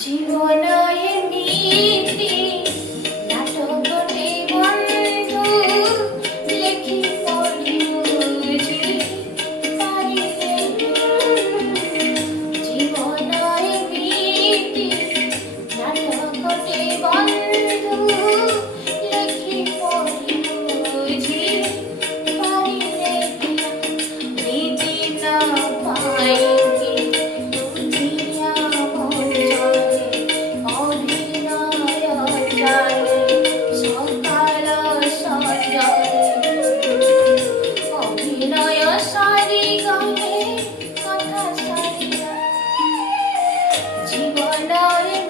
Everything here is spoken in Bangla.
জীবনয়ে মিথি নাটকটে বন্ধু লেখি পড়ি বুঝি পারিলে জীবনয়ে মিথি নাটকটে বন্ধু লেখি পড়ি বুঝি পারিলে নীতি না পাই জীবনের